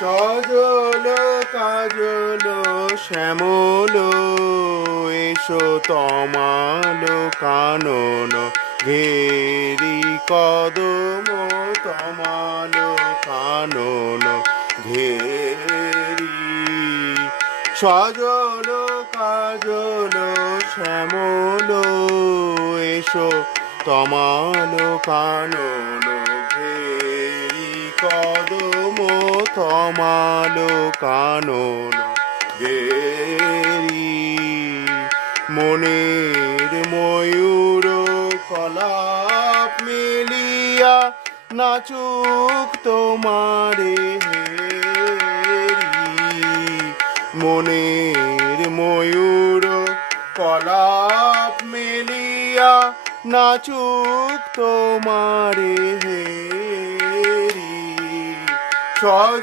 সজল কাজল শ্যামল এসো তমাল কানন ঘেরি কদম তমাল কানন ঘেরি সজল কাজল শ্যামল এসো তমাল কানন ঘেরি কদম তমাল কানন ঘেরি মনের ময়ূর কলাপ মেলিয়া নাচুক তোমারে হেরি মনের ময়ূর কলাপ মেলিয়া নাচুক তোমারে হেরি সজ